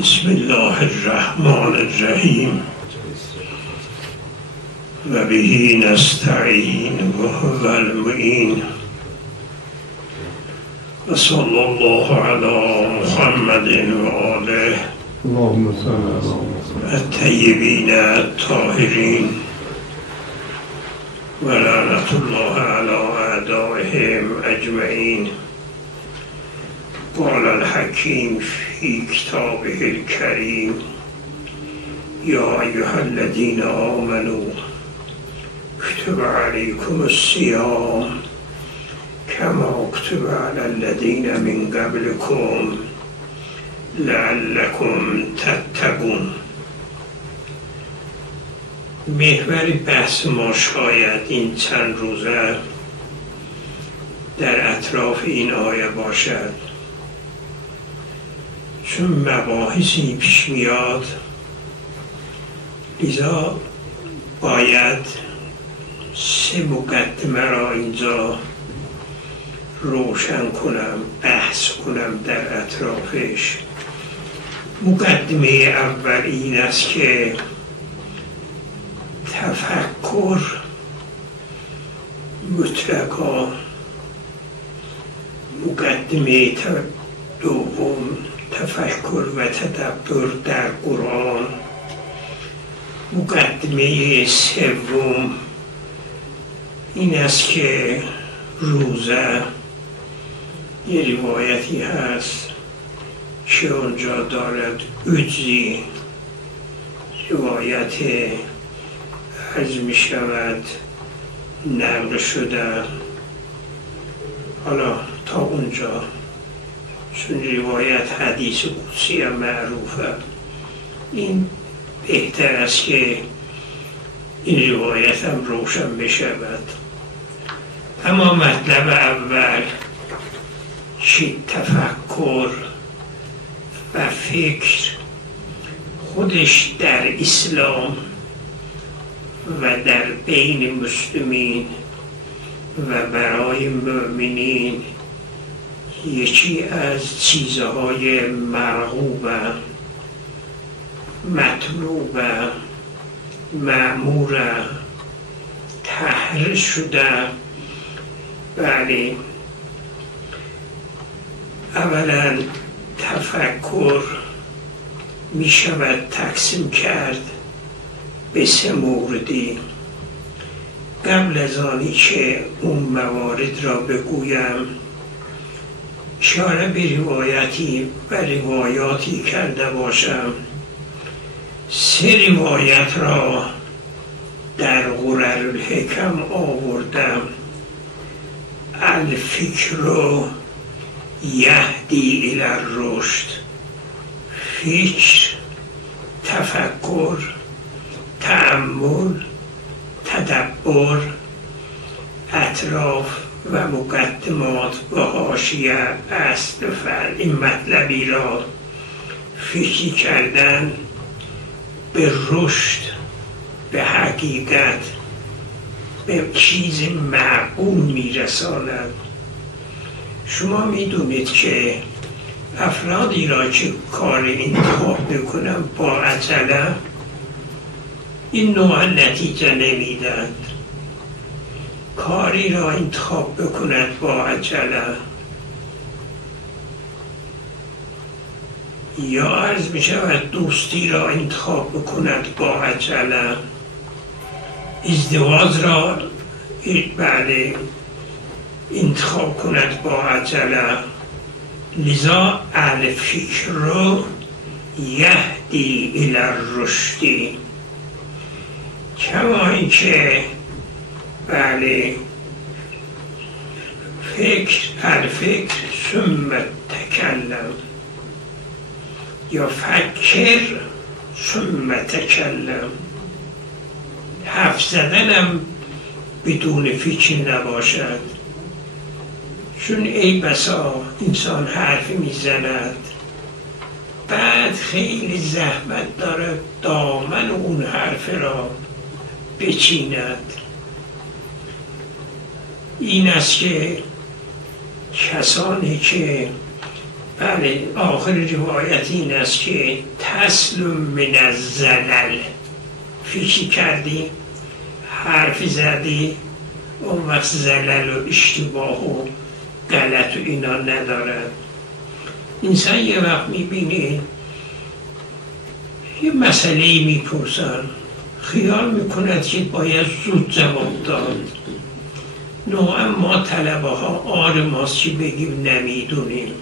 بسم الله الرحمن الرحیم و به نستعین و هو المعین و صلی الله علی محمد و آله الطیبین الطاهرین و لعنت الله علی اعدائهم اجمعین. قال الحکیم فی کتابه الکریم یا ایها الذین آمنوا کتب علیکم الصیام کما کتب علی الذین من قبلکم لعلکم تتقون. محور بحث ما شاید این چند روزه در اطراف این آیه باشد، چون مباحثی پیش میاد، لذا باید سه مقدمه را اینجا روشن کنم، بحث کنم در اطرافش. مقدمه اول این است که تفکر مطلقا، مقدمه دوم تفکر و تدبر در قرآن، مقدمه سوم این است که روزه یه روایتی هست که اونجا دارد اجزی، روایت عرض می شود نقل شده. حالا تا اونجا، چون روایت حدیث قدسی هم معروفه، این بهتر است که این روایت هم روشن بشود. اما مطلب اول که تفکر و فکر خودش در اسلام و در بین مسلمین و برای مؤمنین یکی از چیزهای مرغوبه، مطلوبه، مأموره، تحریض شده. بله، اولا تفکر می شود تقسیم کرد به سه موردی. قبل از آنی که اون موارد را بگویم، اشاره به روایتی و روایاتی کرده باشم. سه روایت را در غرر الحکم آوردم. الفکر یهدی الی الرشد، فکر، تفکر، تأمل، تدبر، اطراف و مقدمات و حاشیه اصل فرع. این مطلبی را فکر کردن به رشد، به حقیقت، به چیز معقول میرساند. شما میدونید که افرادی را که کار انتخاب میکنن با عجله، این نوع نتیجه نمیدند. کاری را انتخاب بکند با عجله، یا عرض می شود دوستی را انتخاب بکند با عجله، ازدواج را بعد انتخاب کند با عجله. لذا الفکر رو یهدی الی الرشد، کما اینکه بله الفکر ثم تکلم، یا فکر ثم تکلم. حرف زدنم بدون فکر نباشد، چون ای بسا انسان حرف میزند، بعد خیلی زحمت دارد دامن اون حرف را بچیند. این است که کسانی که بله، آخر روایت این است که تسلم من الزلل، فیچی کردی، حرفی زدی، اون وقت زلل و اشتباه و غلط و اینا ندارد. انسان یه وقت میبینه یه مسئله میپرسن، خیال میکند که باید زود جواب داد. نوعا ما طلبه ها آر ماست که بگیم نمیدونیم.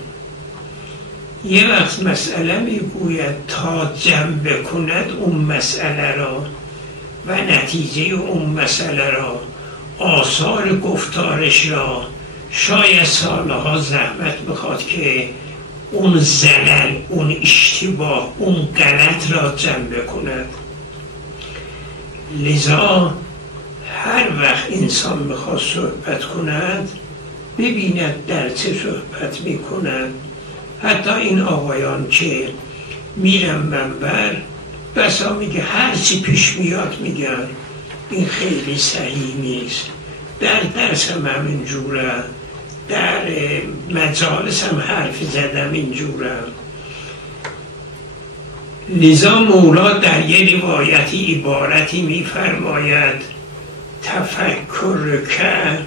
یه وقت مسئله میگوید تا جمع کند اون مسئله را و نتیجه اون مسئله را، آثار گفتارش را، شاید سالها زحمت بخواد که اون زلل، اون اشتباه، اون غلط را جمع کند. لذا هر وقت انسان میخواد صحبت کند ببیند در چه صحبت میکند. حتی این آقایان که میرن منبر بسا میگه هر چی پیش میاد میگن این خیلی صحیح نیست. در درس هم همینجوره، در مجالس هم حرف زدم اینجوره. لذا مولا در یه روایتی عبارتی میفرماید تفکر که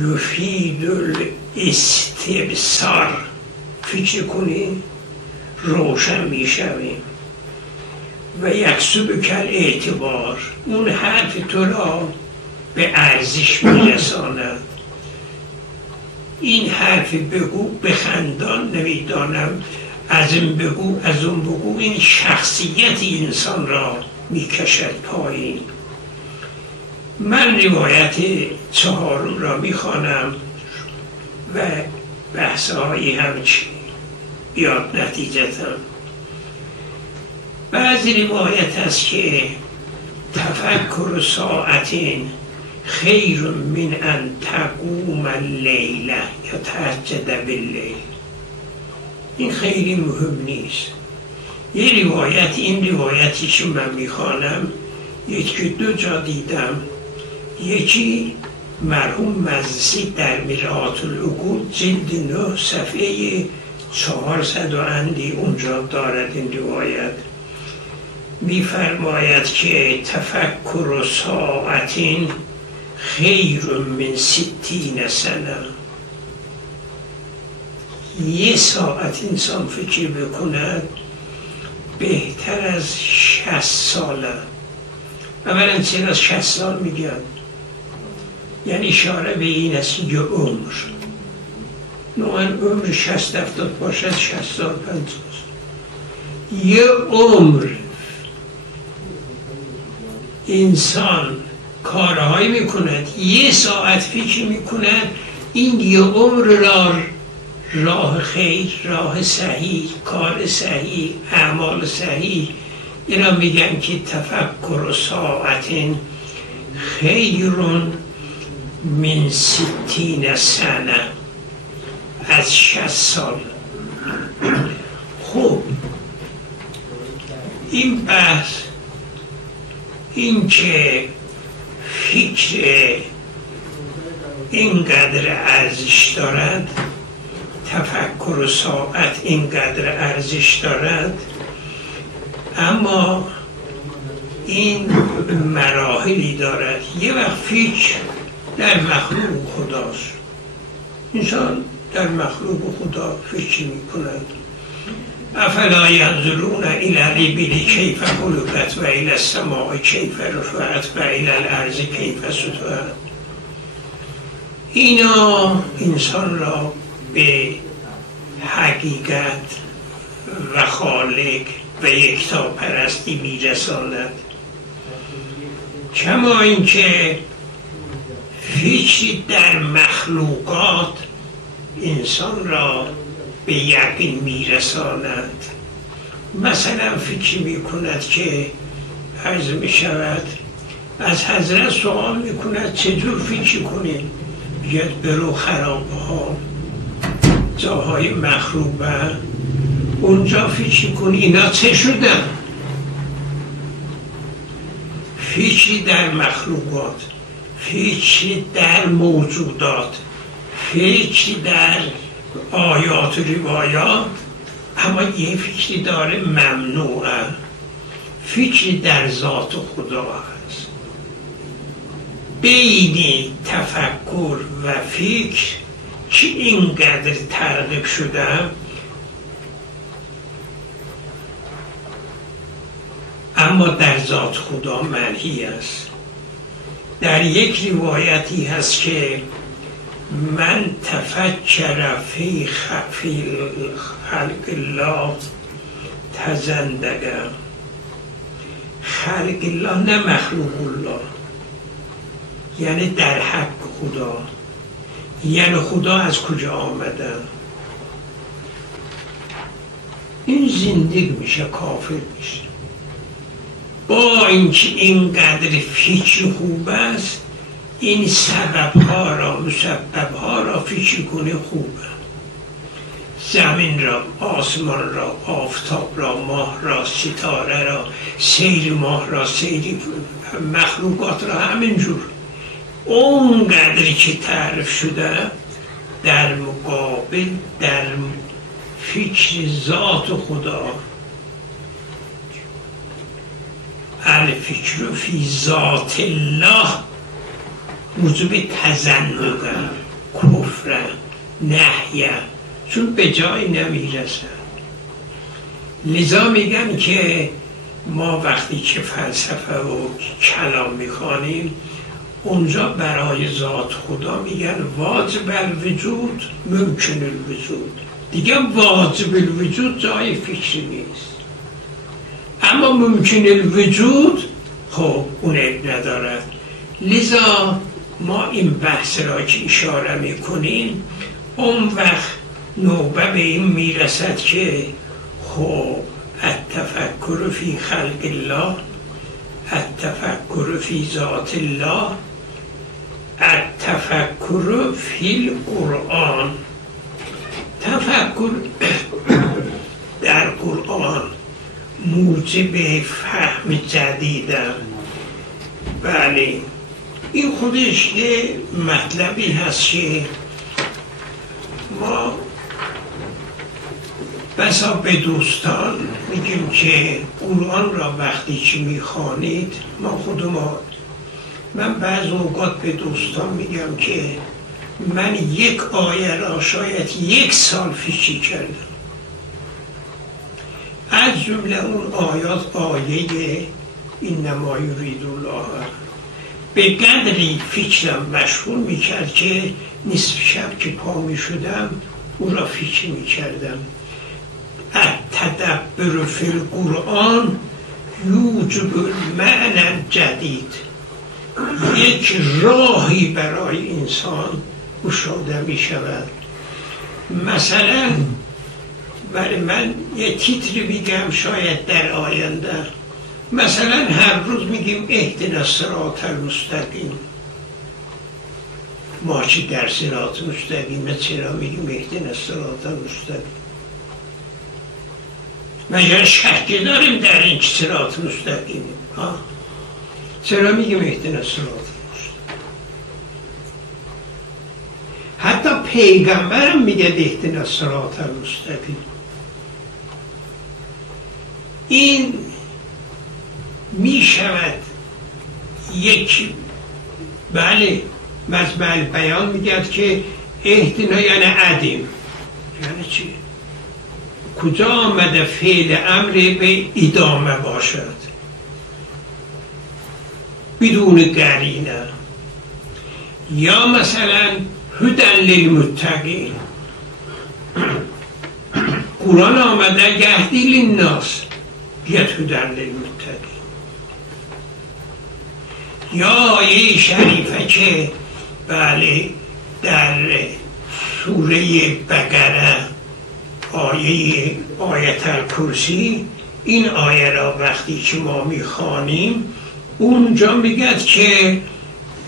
یفید الاستبصار، فکر کنی روشن میشویم و یکسب کل اعتبار، اون حرف تو را به ارزش میرساند. این حرف بگو بخندان، نمیدانم از این بگو از اون بگو، این شخصیت انسان را میکشد پایین. من روایت چهارم را میخوانم و بحث‌هایی همچی بیاد نتیجتم. بعضی روایت هست که تفکر ساعتین خیر من ان تقوم اللیله یا تهجد باللیل. این خیلی مهم نیست. یه روایت، این روایتی که من میخوانم یکی دو جا دیدم. یکی مرحوم مجلسی در مرآت العقول جلد 9 صفحه 400 و اندی اونجا دارد. این روایت میفرماید که تفکر ساعتین خیر من 60 سنه. یه ساعت انسان فکر بکند بهتر از 60 ساله. اولا چرا از 60 سال میگن؟ یعنی اشاره به این است یه عمر، نوعا عمر 60-70 باشد، 60 سال 50 سال، یه عمر انسان کارهایی میکند، یه ساعت فکر میکند، این یه عمر را راه خیر، راه صحیح، کار صحیح، اعمال صحیح، اینا میگن که تفکر ساعتین خیرون من 60 سنه، از 60 سال. خب این بحث، این که فکر اینقدر ارزش دارد، تفکر ساعت اینقدر ارزش دارد، اما این مراحلی دارد. یه وقت فکر در مخلوق خداست، انسان در مخلوق خدا فکر می کند. افلا ینظرون الی الابل کیف خلقت و الی السماء کیف رفعت و الی الارض کیف سطحت. اینا انسان را به حقیقت و خالق و یکتاپرستی میرساند. کما اینکه فکری در مخلوقات انسان را به یقین میرساند. مثلا فکر میکند که عرض میشود از حضرت سوال میکند چجور فکر کنید؟ بیاد برو خرابه ها، جاهای مخروبه، اونجا فکر کنی اینا چه شدن؟ فکری در مخلوقات، فکری در موجودات، فکری در آیات و روایات، اما یه فکری داره ممنوعه، فکری در ذات خدا هست. بین تفکر و فکر که اینقدر ترغیب شده، اما در ذات خدا منهی است. در یک روایتی هست که من تفکر فی خلق الله تزندگه. خلق الله نه مخلوق الله، یعنی در حق خدا، یعنی خدا از کجا آمده. این زندگی میشه، کافر میشه. با اینکه اینقدر فکر خوب است، این سببها را، مسببها را فکر کنه خوبه. زمین را، آسمان را، آفتاب را، ماه را، ستاره را، سیر ماه را، سیر مخلوقات را، همینجور. اونقدری که تعریف شده در مقابل در فکر ذات خدا، الفکر فی ذات الله موجب تزنق، کفر، نهیه، چون به جای نمیرسن. لذا میگن که ما وقتی که فلسفه و کلام میخوانیم، اونجا برای ذات خدا میگن واجب الوجود ممکن الوجود. دیگه واجب الوجود جای فکری نیست، اما ممکن الوجود خب اون عیب ندارد. لذا ما این بحث را که اشاره میکنیم، اون وقت نوبه به این میرسد که خب التفکر فی خلق الله، التفکر فی ذات الله، التفکر فی القرآن. تفکر در قرآن موجب فهم جدیده. بله، این خودش یه مطلبی هست که ما بسا به دوستان میگیم که قرآن را وقتی که میخوانید، من بعض اوقات به دوستان میگم که من یک آیه را شاید 1 سال فکر کردم. از جمله اون آیات آیه اینما یرید الله، به قدری فکرم مشغول میکرد که نصف شب که پا میشدم اون را فکر میکردم. التدبر فی القرآن یوجب معنی جدید، یک راهی برای انسان گشاده می شود. مثلا برای من یه تیتری میگم شاید در آینده، مثلا هر روز میگیم اهدنا الصراط المستقیم. ما چی در صراط مستقیم چرا میگیم اهدنا الصراط المستقیم؟ مگر شک داریم در این صراط مستقیم؟ چرا میگیم اهدنا الصراط المستقیم؟ حتی پیغمبرم میگه اهدنا الصراط المستقیم. این میشود یک، بله، مجمع بیان میگه که اهدنا یعنی عدیم. یعنی چی؟ کجا آمده فعل امر به ادامه باشد بدون قرینه؟ یا مثلا هدی للمتقین، قرآن آمده یهدی للناس، بیاد هدی للمتقین. یا آیه شریفه که بله در سوره بقره آیت الکرسی، این آیه را وقتی که ما میخوانیم اونجا میگه که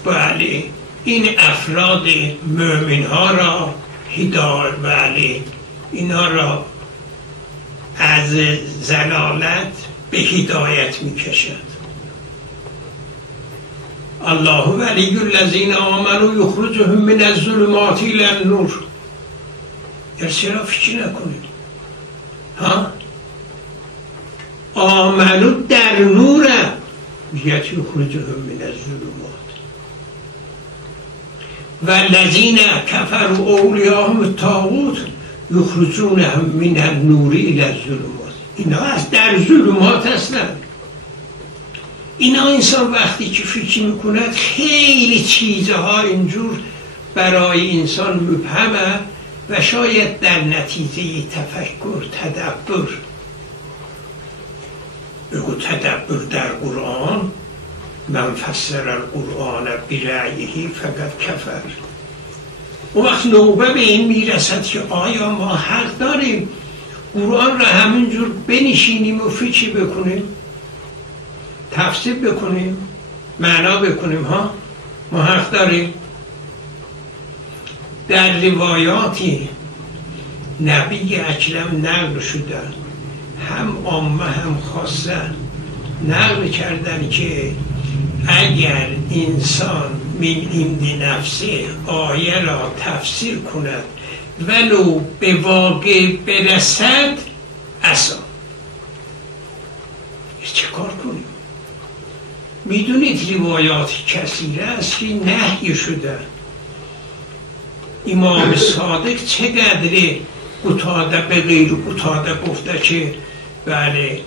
بله این افراد مؤمن ها را هدایت، بله اینا را از ضلالت به هدایت میکشد. الله ولی الذین آمنوا یخرجهم من الظلمات الی النور. چرا فکر نکنیم؟ ها؟ آمنو در نورم میگه یخرجهم من الظلمات و الذین کفروا اولیاءهم الطاغوت یخرجونهم من النور الی الظلمات. اینا از در ظلمات هستن. اینا انسان وقتی که فکر میکند خیلی چیزها اینجور برای انسان مبهمه و شاید در نتیجه تفکر تدبر، بگو تدبر در قرآن، من فسر القرآن برأیه فقط کفر. اون وقت نوبه به این میرسد که آیا ما حق داریم قرآن را همینجور بنشینیم و فکر بکنیم، تفسیر بکنیم، معنا بکنیم؟ ها، ما حق داریم؟ در روایاتی نبی اکرم نقل شدن، هم عامه هم خاصه نقل کردن که اگر انسان من عند نفسه آیه را تفسیر کند ولو به واقع برسد عصا. چه کار کنیم؟ میدونید روایات کثیره است که نهی شده. امام صادق چقدر قتاده به غیر قتاده گفته که بله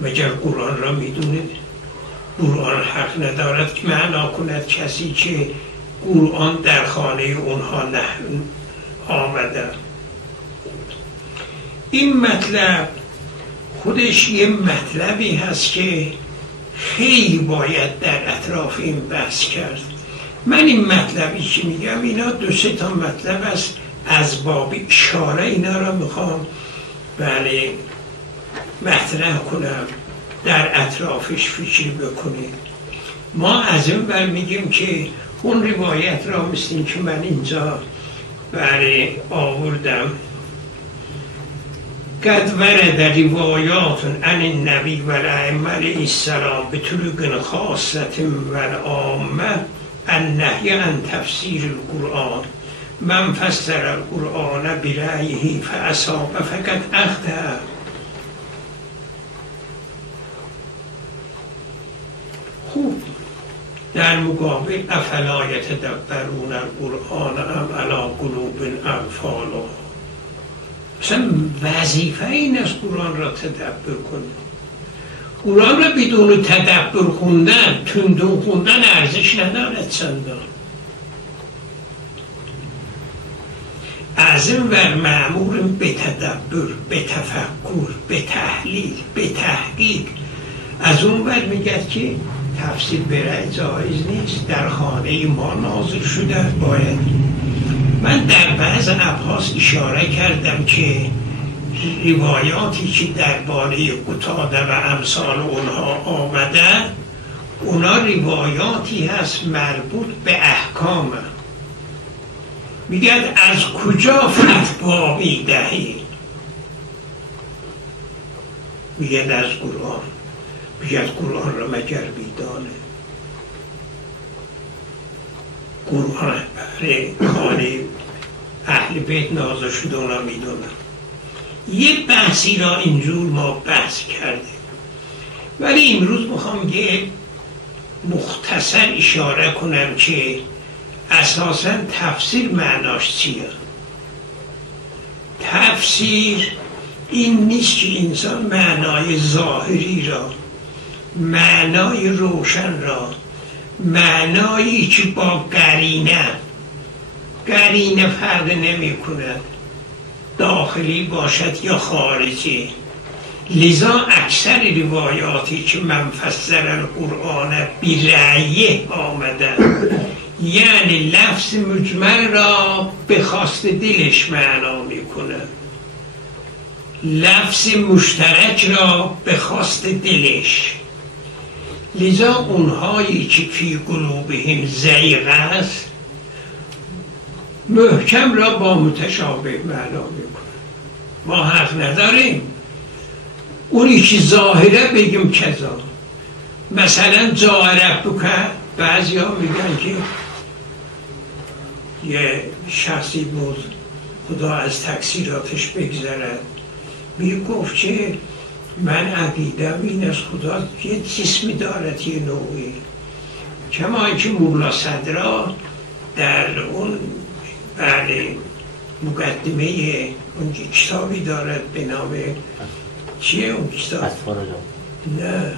مگر قرآن را میدونید؟ قرآن حق ندارد که معنا کند کسی که قرآن در خانه اونها نه آمده. این مطلب خودش یه مطلبی هست که خیلی باید در اطراف این بحث کرد. من این مطلبی که میگم اینا 2-3 تا مطلب است، از باب اشاره اینا را میخوام بله مطرح کنم، در اطرافش فکر بکنید. ما از این بر میگیم که اون روایت را مثل که من اینجا بله آوردم، قد ورد روایات عن النبی و الائمه علیه السلام بطرق خاصة و العامة النهی عن تفسیر القرآن، من فسر القرآن برأیه فاصاب فقد اخطأ. خوب، در مقابل افلا یتدبرون القرآن ام علی قلوب اقفالها. مثلا وظیفه این است قرآن را تدبر کنیم. قرآن را بدون تدبر خوندن، تندون خوندن ارزش ندارد چندان. از این ور مأموریم به تدبر، به تفکر، به تحلیل، به تحقیق. از اون ور میگه که تفسیر برای جایز نیست، در خانه ما نازل شده باید. من در بعض ابحاث اشاره کردم که روایاتی که درباره قتاده و امثال اونها آمده، اونا روایاتی هست مربوط به احکام. میگن از کجا فتوا میدهی؟ میگن از قرآن. میگن قرآن را مگر بیدانه؟ قرآن برای خانه اهل بیت نازل شده اونا میدونن. یه بحثی را اینجور ما بحث کردیم، ولی امروز میخوام یه مختصر اشاره کنم که اساساً تفسیر معناش چیه. تفسیر این نیست که انسان معنای ظاهری را، معنای روشن را، معنایی که با قرینه فرق نمی کند، داخلی باشد یا خارجی. لذا اکثر روایاتی که من فسر القرآن برأیه آمده، یعنی لفظ مجمل را به خواست دلش معنا میکنه، لفظ مشترک را به خواست دلش. لذا اونهایی که فی قلوبهم زیغ است محکم را با متشابه معنا میکنه. ما حق نداریم اونی که ظاهره بگیم کذا. مثلا جاء ربک، بعضی ها میگن که یه شخصی بود خدا از تقصیراتش بگذرد، میگفت که من عقیدم این از خدا یه جسمی دارد، یه نوعی، کما اینکه مولا صدرا در اون مقدمه اون کتابی دارد به نام چیه اون کتاب؟ نه،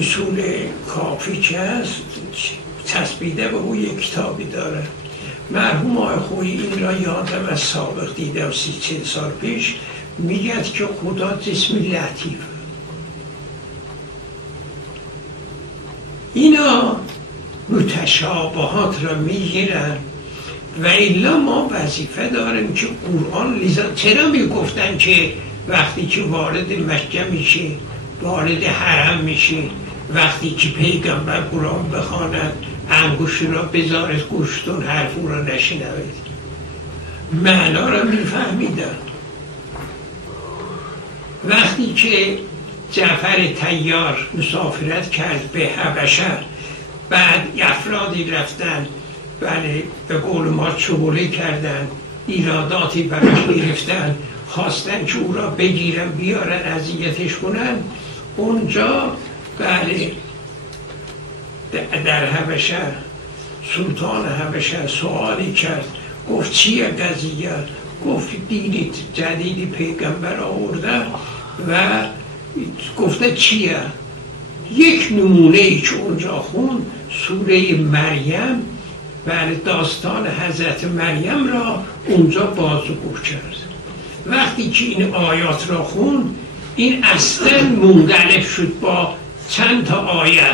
اصول کافی که هست تصویده به اون یک کتابی داره. مرحوم آقای خویی این را یادم از سابق دیدم 30-40 سال پیش، میگد که خدا جسم لطیفه. اینا متشابهات را میگیرن و الا ما وظیفه داریم که قرآن لیزا چرا میگفتن که وقتی که وارد مکه میشی، وارد حرم میشی، وقتی که پیغمبر قرآن بخواند انگوش را بذارید گوشتون حرف او را نشنوید، معنا را میفهمیدن. وقتی که جعفر طیار مسافرت کرد به حبشه، بعد افرادی رفتن بله به قول ما چغله کردن، ایراداتی براش گرفتن، خواستن که او را بگیرن بیارن اذیتش کنن، اونجا بله در حبشه سلطان حبشه سوالی کرد، گفت چیه قضیه؟ گفت دین جدیدی پیغمبر آورده و گفته چیه؟ یک نمونه ای که اونجا خون سوره مریم، بله داستان حضرت مریم را اونجا بازگو کرد. وقتی که این آیات را خون، این اصلا منقلب شد با چند تا آیه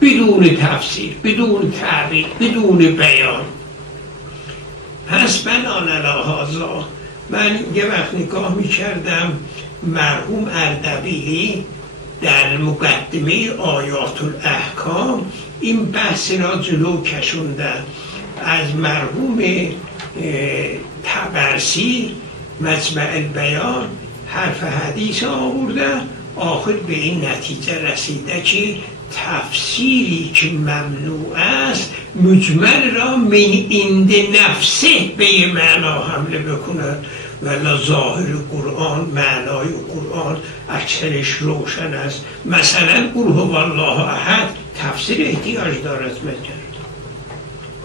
بدون تفسیر، بدون تعبیر، بدون بیان. پس بنان لهذا من یه وقت نگاه میکردم مرحوم اردبیلی در مقدمه آیات الاحکام این بحث را جلو کشوندن. از مرحوم طبرسی مجمع البیان حرف حدیث آورده، آخر به این نتیجه رسیده که تفسیری که ممنوع است مجمل را من عند نفسه به معنا حمله بکند، ولی ظاهر قرآن، معنای قرآن اکثرش روشن است. مثلا قل هو الله احد تفسیر احتیاج دارد مگر،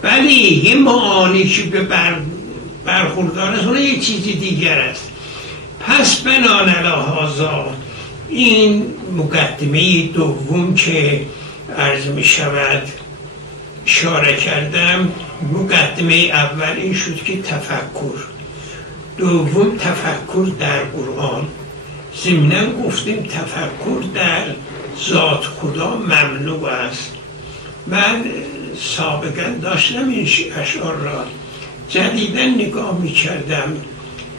ولی یه معانی که به برخوردار است اون یه چیزی دیگر است. پس بنان لهذا این مقدمه دوم که عرض می شود اشاره کردم، مقدمه اول این شد که تفکر، دوم تفکر در قرآن. ضمناً گفتیم تفکر در ذات خدا ممنوع است. من سابقا داشتم این اشعار را، جدیداً نگاه می کردم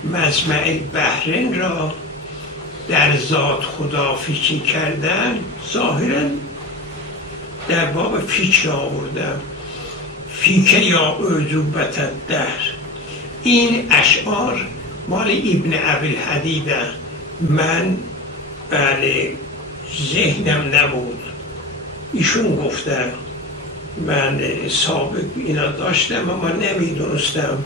مجمع البحرین را در ذات خدا فکر کردن، ظاهراً در باب فکر آوردم، فکر یا عجوبت الدهر. این اشعار مال ابن ابی‌الحدید، من بله ذهنم نبود، ایشون گفتن، من سابق اینا داشتم اما نمیدونستم.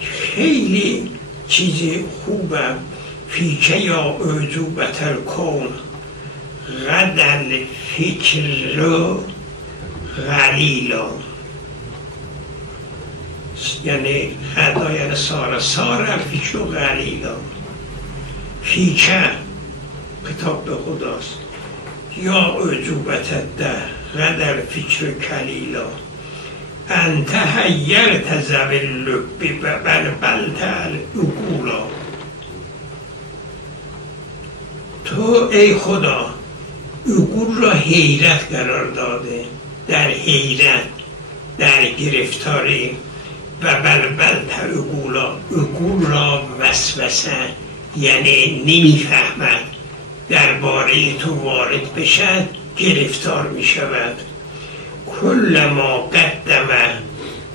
خیلی چیز خوبه. فیکه یا عجوبت الکون غدن فکر غلیلا، یعنی غدا یعنی سارا فکر غلیلا. فیکه کتاب به خداست، یا عجوبت ده غدر فکر کلیلا، انت حیرت ذوی اللب بلبلت العقولا. تو ای خدا عقول را حیرت قرار داده، در حیرت، در گرفتاری، و بلبلت عقولا، عقول را وسوسه یعنی نمیفهمد، درباره تو وارد بشد گرفتار می شود. کل ما قدم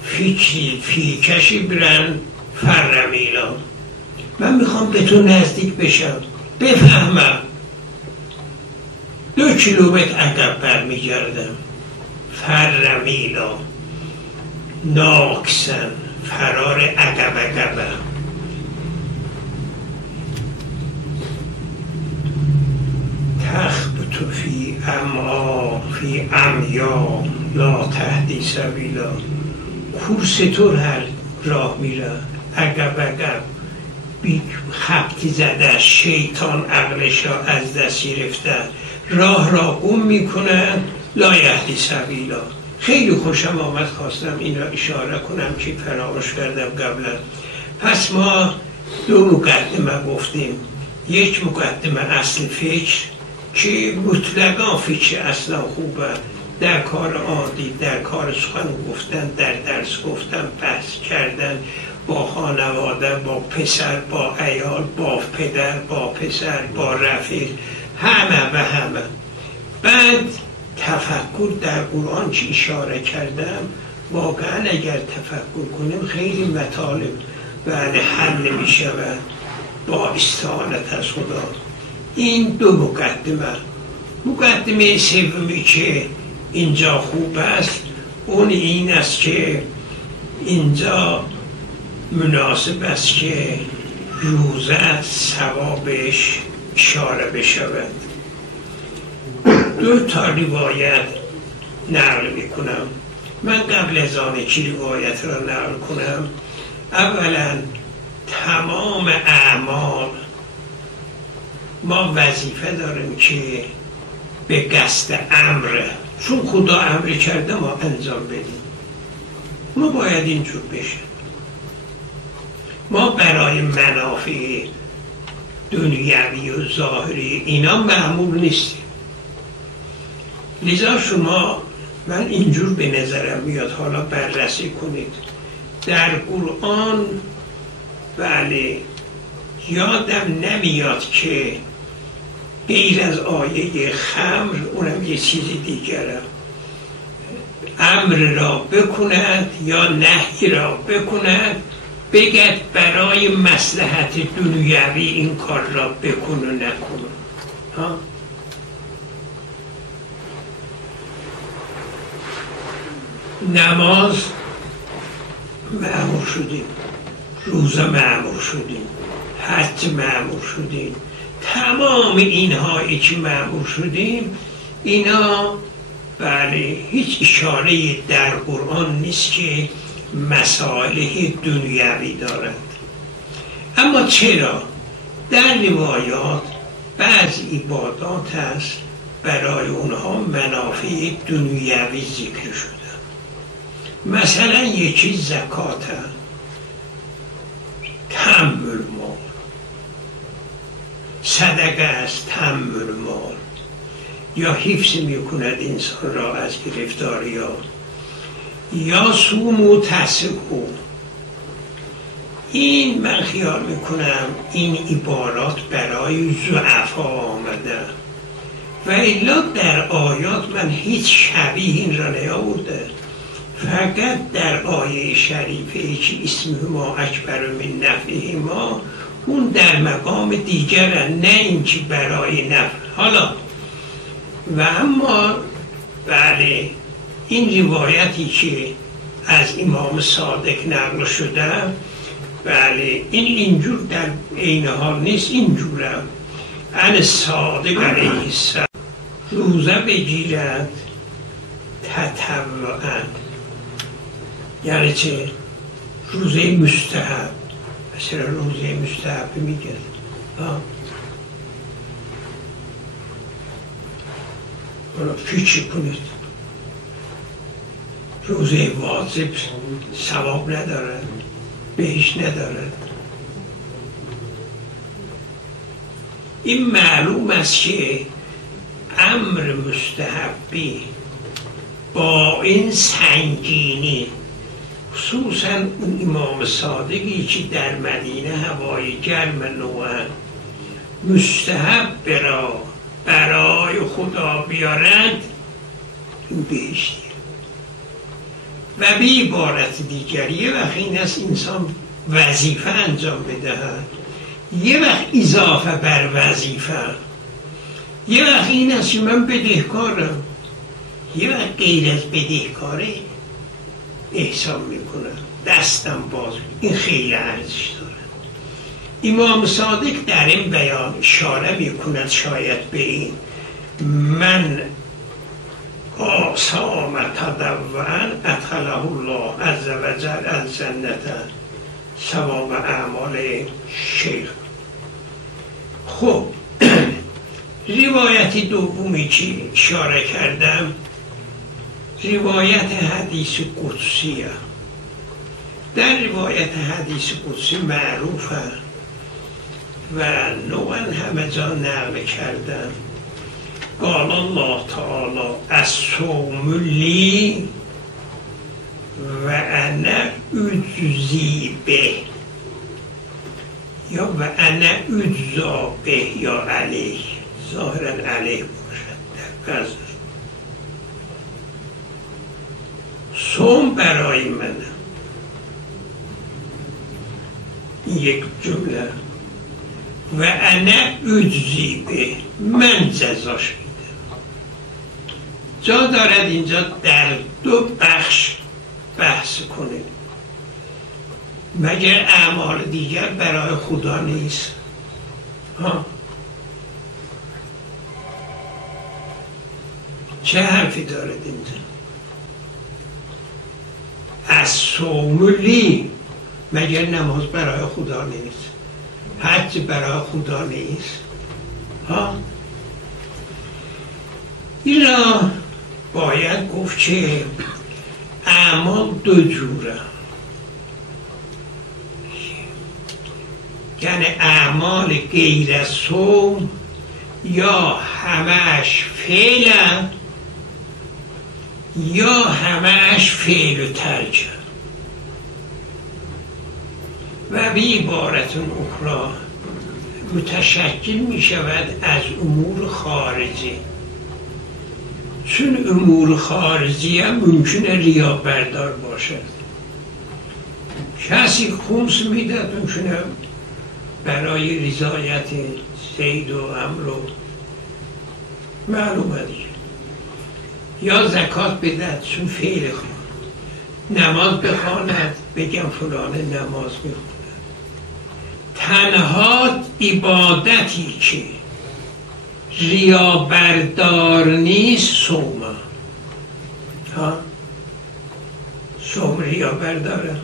فکری فی کشبرن فرمیلا، من میخوام به تو نزدیک بشم، بفهمم، 2 کیلومتر عقب برمیگردم. فرمیلا ناکسن فرار عقب عقب. تخبط فی عمیا لا تهدی سبیلا. کورس تو هر راه میره عقب عقب، بی خبطی زده، شیطان عقلش را از دست گرفته، راه را گم میکنن. لا یهدی سبیلا. خیلی خوشم آمد، خواستم این را اشاره کنم که فراموش کردم قبلا. پس ما دو مقدمه گفتیم. یک مقدمه اصل فکر که مطلقا فکر اصلا خوبه، در کار عادی، در کار سخن گفتن، در درس گفتن، بحث کردن با خانواده، با پسر، با عیال، با پدر، با پسر، با رفیق، همه و همه. بعد تفکر در قرآن که اشاره کردم، واقعا اگر تفکر کنیم خیلی مطالب بله حل می شود با استعانت از خدا. این دو مقدمه سومی که اینجا خوب است اون این است که اینجا مناسب است که روزه ثوابش اشاره بشود. دو تا روایت نقل میکنم. من قبل از آن که روایت را نقل کنم، اولا تمام اعمال ما وظیفه داریم که به قصد امر، چون خدا امر کرده ما انجام بدیم. ما باید اینجور بشه. ما برای منافع دنیوی و ظاهری اینا معمول نیستیم. لذا شما، من اینجور به نظرم میاد، حالا بررسی کنید. در قرآن بله یادم نمیاد که غیر از آیه خمر، اونم یه چیز دیگره، امر را بکند یا نهی را بکند، بگد برای مصلحت دنیوی این کار را بکن و نکن. نماز مأمور شدیم، روزه مأمور شدیم، حج مأمور شدیم. تمام اینهایی که مأمور شدیم اینا بله هیچ اشاره در قرآن نیست که مصالح دنیوی دارند. اما چرا در روایات بعضی عبادات هست برای اونها منافع دنیوی ذکر شده. مثلا یکی زکات، تمر مال، صدقه است، تمر مال، یا حفظ میکند انسان را از گرفتاری ها، یا سوم و تصحو. این من خیال میکنم این عبارات برای ضعفا آمده و الا در آیات من هیچ شبیه این را نیاورده. فقط در آیه شریفه که اسم ما اکبر من نفعه ما، اون در مقام دیگر، نه این که برای نفع. حالا و اما بله این روایتی که از امام صادق نقل شده، بله این اینجور در عین حال نیست، اینجوره. ان صادق علیه السلام روزه بگیرد تطوعا، یعنی چه؟ روزه مستحب. مثلا روزه مستحب میگه فکر کنید، روزه واجب ثواب ندارد، بهش ندارد. این معلوم است که امر مستحبی با این سنگینی، خصوصا اون امام صادقی که در مدینه هوای گرم نوعا مستحب برای خدا بیارند، این بهشتیه. و به عبارت دیگر یه وقت این است انسان وظیفه انجام بدهد، یه وقت اضافه بر وظیفه، یه وقت این است که من بدهکارم، یه وقت غیر از بدهکاره احسان میکنم. دستم باز. این خیلی ارزش داره. امام صادق در این بیان اشاره میکند شاید به این من آسام تدون ادخله الله عز و جل الجنة ثواب اعمال شیخ. خب روایت دومی که اشاره کردم روایت حدیث قدسیه. در روایت حدیث قدسی معروفه و نوعا همه جا نقل کردم. قال الله تعالی الصوم لی و انا اجزی به، یا و انا اجزا به یا علیه، ظاهرا علیه باشد در قصد. صوم برای من یک جمله و انا اجزی به، من جزاش میدم. جا دارد اینجا در دو بخش بحث کنه. مگر اعمال دیگر برای خدا نیست؟ چه حرفی دارد اینجا؟ الصوم لی، مگر نماز برای خدا نیست؟ حج برای خدا نیست؟ این را باید گفت که اعمال دو جوره، یعنی اعمال غیر از صوم یا همش فعل یا همش فعل و ترک. و به عبارت اخرى متشکل می شود از امور خارجی. چون امور خارجی هم ممکنه ریا بردار باشد. کسی خمس میدهد ممکنه برای رضایت زید و عمرو معلومه دیگه، یا زکات بدهد چون فعل خواهد، نماز بخواند بگم فلان نماز میخواند. تنها عبادتی که ریا بردار نیست صوم. صوم ریا برداره،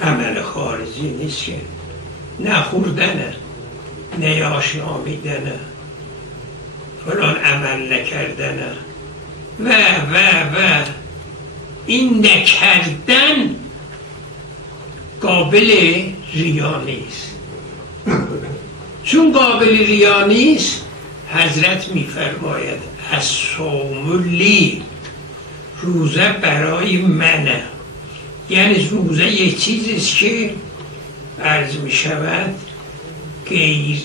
عمل خارجی نیست که نخوردنه، نیاشامیدنه، فلان عمل نکردنه و این نکردن قابل ریا نیست. چون قابل ریا نیست حضرت میفرماید الصوم لی، روزه برای منه. یعنی روزه یه چیزیست که عرض می شود غیر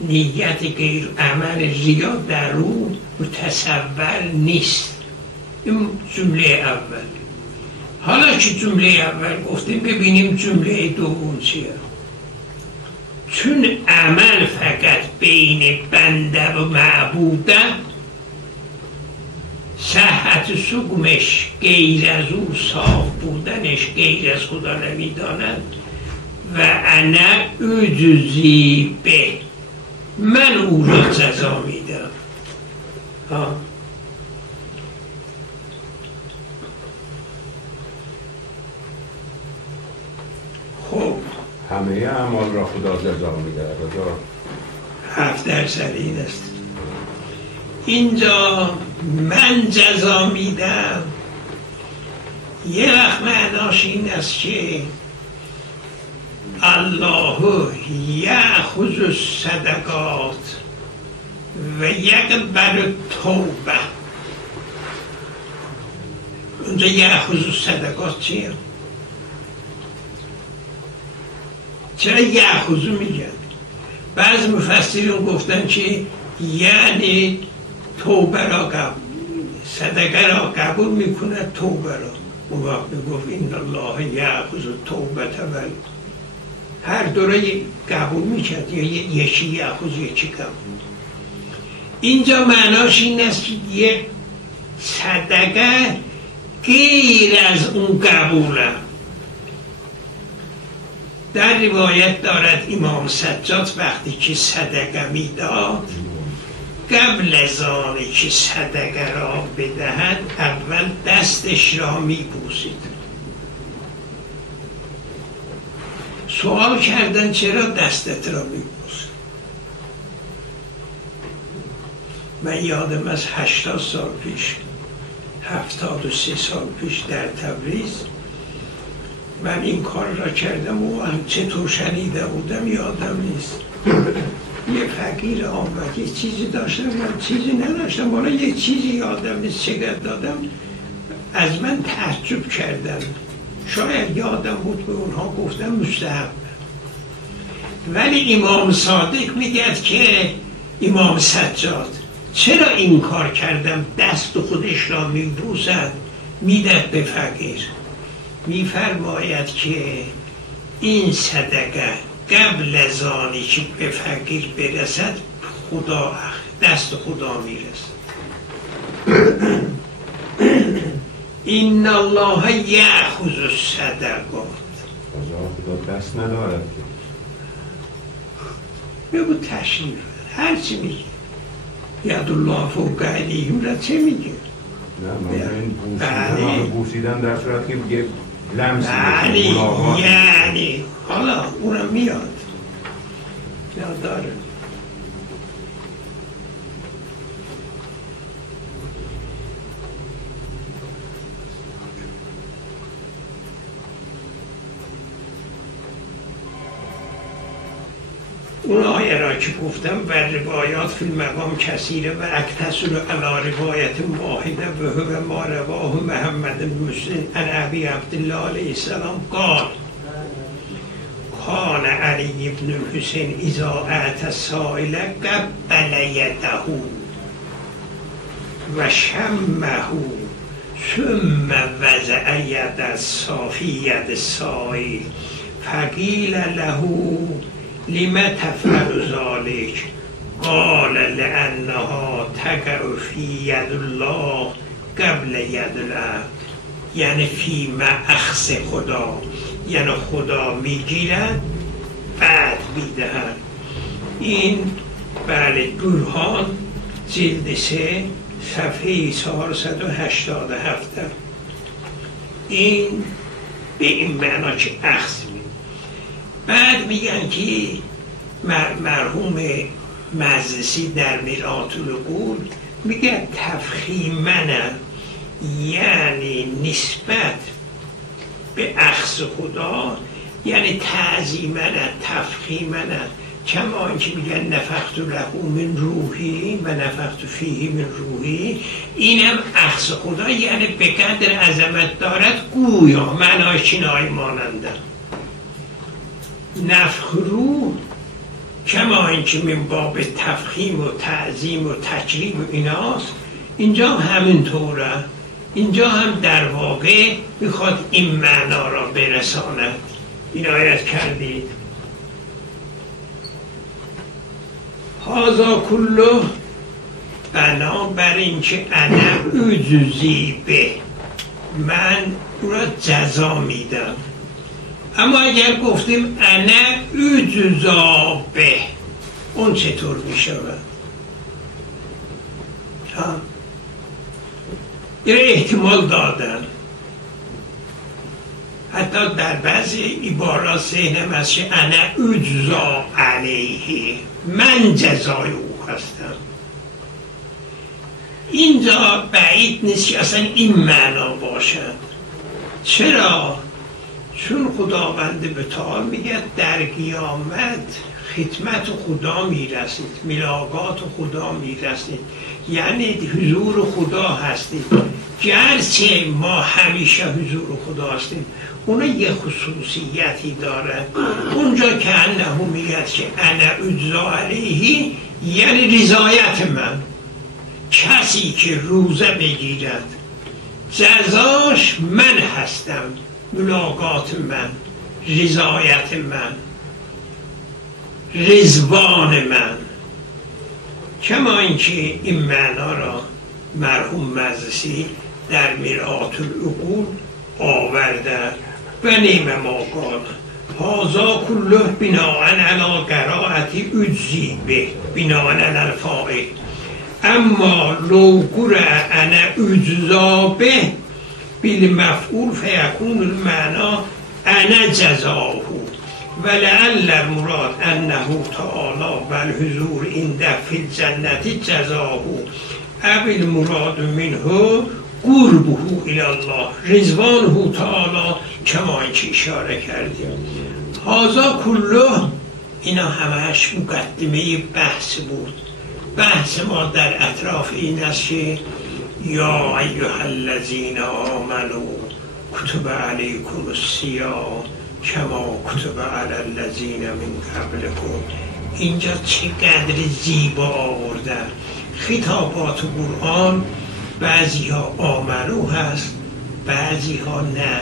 نیت، غیر عمل ریا در او متصور نیست. این جمله اول. حالا که جمله اول گفتیم ببینیم جمله دوم چیه. چون عمل فقط بین بنده و معبوده، صحت صومش غیر از او صاف بودنش غیر از خدا نمیداند. و انا اجزی به، من او را جزا میدم. خب همه اعمال را خدا جزا میده. 7% این است. اینجا من جزا میدم یه وقت معناش این است که الله یأخذ الصدقات و یقبل توبه. اونجا یأخذ الصدقات چیه؟ چرا یأخذ میگن؟ بعض مفسرین گفتن که یعنی توبه را قبول، صدقه را قبول میکنه، توبه را. اون وقت میگفت این الله یأخذ توبه تول، هر دو را قبول میکرد، یا یکی یأخذ یکی قبول. اینجا معناش این است که یه صدقه غیر از اون قبولم. در روایت دارد امام سجاد وقتی که صدقه میداد قبل از آنی که صدقه را بدهد اول دستش را میبوسید. سوال کردن چرا دستت را میبوسید؟ من یادم از 80 سال پیش 73 سال پیش در تبریز من این کار را کردم و هم چطور شنیده بودم یادم نیست. یه فقیر آمد یه چیزی داشتم من چیزی نداشتم، بالا یه چیزی یادم نیست چقدر دادم، از من تعجب کردن. شاید یادم بود به اونها گفتم مستحب، ولی امام صادق میگه که امام سجاد چرا این کار کردم؟ دست خودش را میبوسد میدهد به فقیر. میفرماید که این صدقه قبل از آنی که به فقیر برسد خدا دست خدا میرسد. این الله یأخذ الصدقات. خدا دست ندارد بگو تشریف هر چی میگه ید الله فوق ایدیهم را چه میگه؟ نه من بوسیدن در صورت که بگه لمسی یعنی حالا اونم میاد داره. اون آیه را که گفتم و روایات فی المقام کثیره و اکتسر علی روایت واحده و هو ما رواه محمد بن مسلم عن ابی عبدالله علیه السلام قال کان علی بن الحسین اذا اعطى السائل قبل یده و شمه ثم وضع ید فی ید السائل فقیل له لما تفعل ذلك قال لأنها تقع في ید الله قبل ید العبد. یعنی فی اخذ خدا، یعنی خدا میگیرد بعد میدهد. این بله برهان جلد 3 صفحه 487. این به این معنا که اخذ. بعد میگن که مرحوم مجلسی در مرآت العقول میگه تفخیمن یعنی نسبت به اخذ خدا، یعنی تعظیمن تفخیمن، کما اینکه میگن نفخت له من روحی و نفخت فیه من روحی، اینم اخذ خدا یعنی به قدر عظمت دارد گویا معنای چنای ماننده. نفخ روح کما اینکه من باب تفخیم و تعظیم و تکریم و ایناست، اینجا همینطوره. اینجا هم در واقع میخواد این معنا را برساند. این آیت کردید هذا کله بنا بر اینکه انا اجزی به، من او را جزا میدم. اما اگر گفتیم انا اجزا به، اون چطور میشود؟ این احتمال دادن. حتی در بعضی عبارات ذهنم هست که انا اجزا علیه، من جزای او هستم. اینجا بعید نیست که اصلا این معنا باشد. چرا؟ چون خداوند بتعال میگه در قیامت خدمت خدا میرسید، ملاقات خدا میرسید، یعنی حضور خدا هستید. گرچه ما همیشه حضور خدا هستیم، اون یه خصوصیتی داره. اونجا که انه میگه که انا اجزا علیه یعنی رضایت من. کسی که روزه بگیرد جزاش من هستم، ملاقات من، رضایت من، رضوان من. کما اینکه این معنا را مرحوم مجلسی در مرآت العقول آوردن و نعم ما قال هذا كله بناء على قراءة اجزی به بناء على الفاعل اما لو قرأ انا اجزا به بالمفعول فيكون المعنى انا جزاه ولعل المراد انه تعالى والحضور عنده في الجنة جزاه او المراد منه قربه الى الله رضوانه تعالی کما اینکه اشاره کردیم. هذا کله اینا همش مقدمه بحث بود. بحث ما در اطراف این است که یا ایها الذین آمنوا کتب علیکم الصیام کما کتب علی الذین من قبلکم. اینجا چقدر زیبا آوردن خطابات قرآن. بعضی ها آمنو هست بعضی ها نه.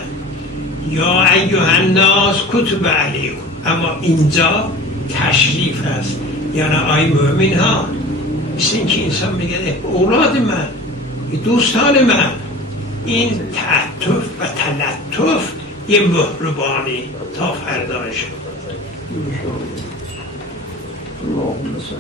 یا ایها الناس کتب علیکم اما اینجا تشریف هست یعنی آی مؤمن ها مثل اینکه انسان میگه اولاد من دوستان من. این تعطف و تلطف یه مهربانی تا فردا شد. اللهم صل